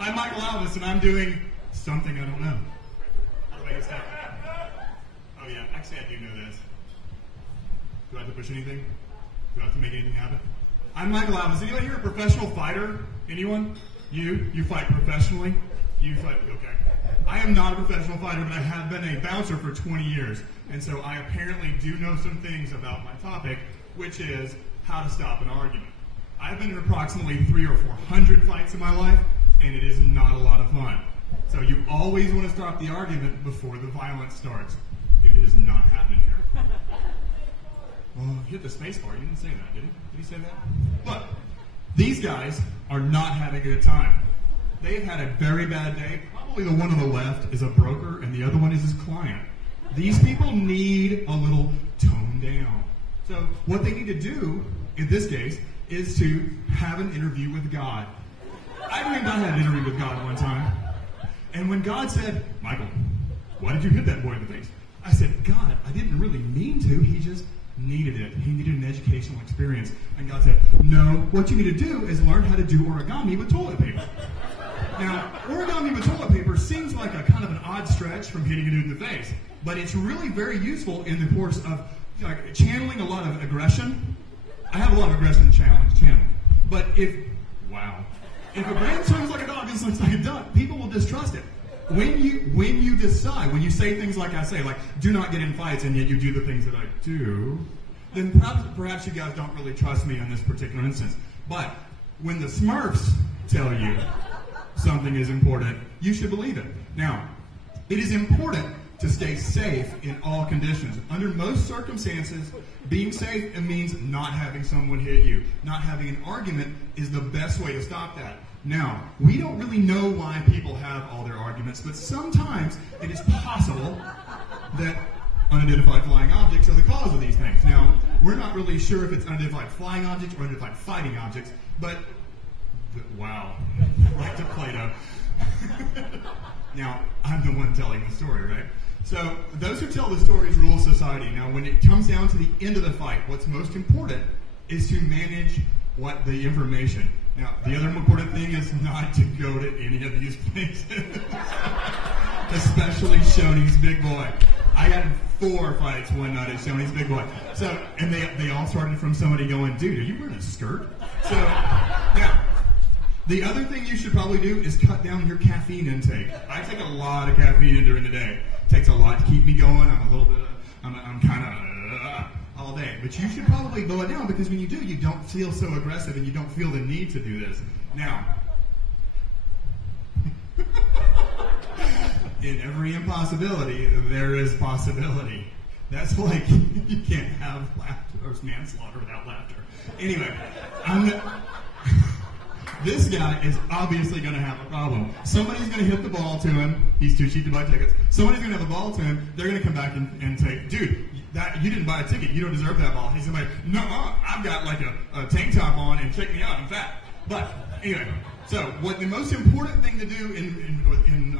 I'm Michael Alvis, and I'm doing something I don't know. How to make it stop. Oh yeah, actually I do know this. Do I have to push anything? Do I have to make anything happen? I'm Michael Alvis. Anybody here a professional fighter? Anyone? You fight professionally? You fight, okay. I am not a professional fighter, but I have been a bouncer for 20 years. And so I apparently do know some things about my topic, which is how to stop an argument. I've been in approximately 300 or 400 fights in my life, and it is not a lot of fun. So you always want to stop the argument before the violence starts. It is not happening here. Oh, hit the space bar. You didn't say that, did he? Did he say that? But these guys are not having a good time. They've had a very bad day. Probably the one on the left is a broker, and the other one is his client. These people need a little tone down. So what they need to do, in this case, is to have an interview with God. I believe I had an interview with God one time. And when God said, Michael, why did you hit that boy in the face? I said, God, I didn't really mean to. He just needed it. He needed an educational experience. And God said, no, what you need to do is learn how to do origami with toilet paper. Now, origami with toilet paper seems like a kind of an odd stretch from hitting a dude in the face, but it's really very useful in the course of channeling a lot of aggression. I have a lot of aggression channeling. But if a brain swings like a dog and swings like a duck, people will distrust it. When you decide, when you say things like I say, like do not get in fights, and yet you do the things that I do, then perhaps you guys don't really trust me in this particular instance. But when the Smurfs tell you something is important, you should believe it. Now, it is important to stay safe in all conditions. Under most circumstances, being safe, it means not having someone hit you. Not having an argument is the best way to stop that. Now, we don't really know why people have all their arguments, but sometimes it is possible that unidentified flying objects are the cause of these things. Now, we're not really sure if it's unidentified flying objects or unidentified fighting objects, but wow, right to Plato. Now, I'm the one telling the story, right? So, those who tell the stories rule society. Now, when it comes down to the end of the fight, what's most important is to manage the information. Now, the other important thing is not to go to any of these places, especially Shoney's Big Boy. I had 4 fights one night at Shoney's Big Boy. So, and they all started from somebody going, dude, are you wearing a skirt? So, now, the other thing you should probably do is cut down your caffeine intake. I take a lot of caffeine during the day. It takes a lot to keep me going. I'm kind of all day. But you should probably blow it down, because when you do, you don't feel so aggressive and you don't feel the need to do this. Now, in every impossibility, there is possibility. That's like, you can't have laughter or manslaughter without laughter. Anyway, this guy is obviously going to have a problem. Somebody's going to hit the ball to him. He's too cheap to buy tickets. Somebody's going to have a ball to him. They're going to come back and say, dude, you didn't buy a ticket. You don't deserve that ball. He's like, no, I've got like a tank top on, and check me out, I'm fat. But anyway, so what the most important thing to do in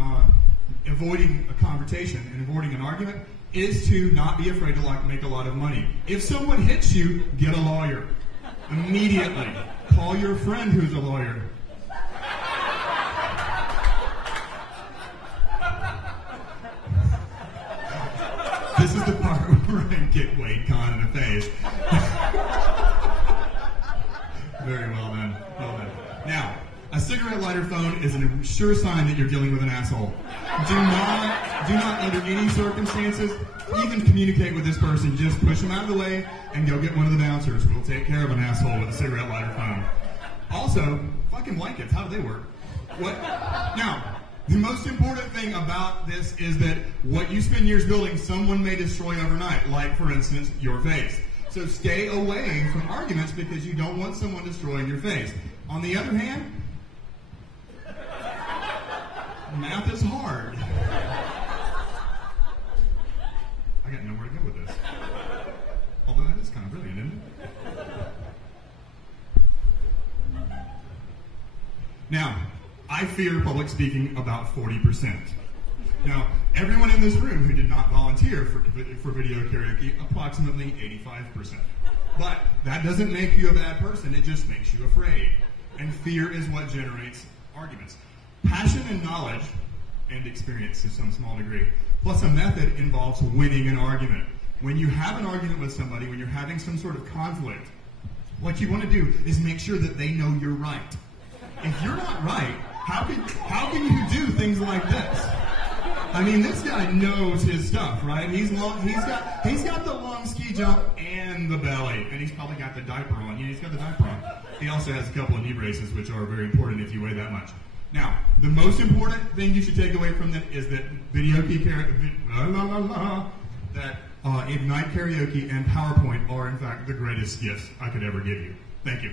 avoiding a confrontation and avoiding an argument is to not be afraid to make a lot of money. If someone hits you, get a lawyer immediately. Call your friend who's a lawyer. This is the part where I get Wade Kahn in the face. Very well done. Well done. Now, a cigarette lighter phone is a sure sign that you're dealing with an asshole. Do not under any circumstances even communicate with this person. Just push them out of the way and go get one of the bouncers. We'll take care of an asshole with a cigarette lighter phone. Also, fucking blankets. How do they work? What? Now, the most important thing about this is that what you spend years building, someone may destroy overnight, like, for instance, your face. So stay away from arguments, because you don't want someone destroying your face. On the other hand, math is hard. I got nowhere to go with this. Although that is kind of brilliant, isn't it? Now, I fear public speaking about 40%. Now, everyone in this room who did not volunteer for video karaoke, approximately 85%. But that doesn't make you a bad person, it just makes you afraid. And fear is what generates arguments. passion and knowledge and experience to some small degree. Plus a method involves winning an argument. When you have an argument with somebody, when you're having some sort of conflict, what you want to do is make sure that they know you're right. If you're not right, how can you do things like this? I mean, this guy knows his stuff, right? He's got the long ski jump and the belly, and he's probably got the diaper on. Yeah, he's got the diaper on. He also has a couple of knee braces, which are very important if you weigh that much. Now, the most important thing you should take away from that is that Ignite Karaoke and PowerPoint are, in fact, the greatest gifts I could ever give you. Thank you.